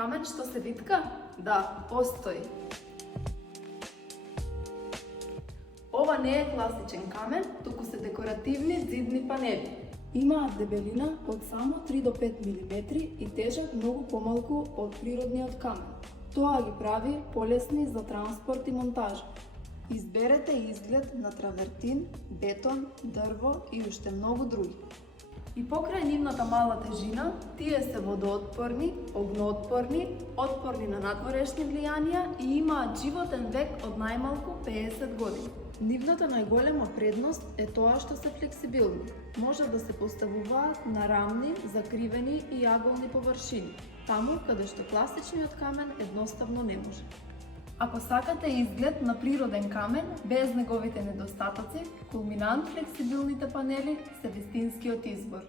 Камен што се витка? Да, постои. Ова не е класичен камен, туку се декоративни зидни панели. Имаат дебелина од само 3 до 5 мм и тежат многу помалку од природниот камен. Тоа ги прави полесни за транспорт и монтажа. Изберете изглед на травертин, бетон, дрво и уште многу други. И покрај нивната мала тежина, тие се водоотпорни, огноотпорни, отпорни на надворешни влијанија и имаат животен век од најмалку 50 години. Нивната најголема предност е тоа што се флексибилни. Може да се поставуваат на рамни, закривени и аголни површини, таму каде што класичниот камен едноставно не може. Ако сакате изглед на природен камен, без неговите недостатоци, кулминант флексибилните панели се вистинскиот избор.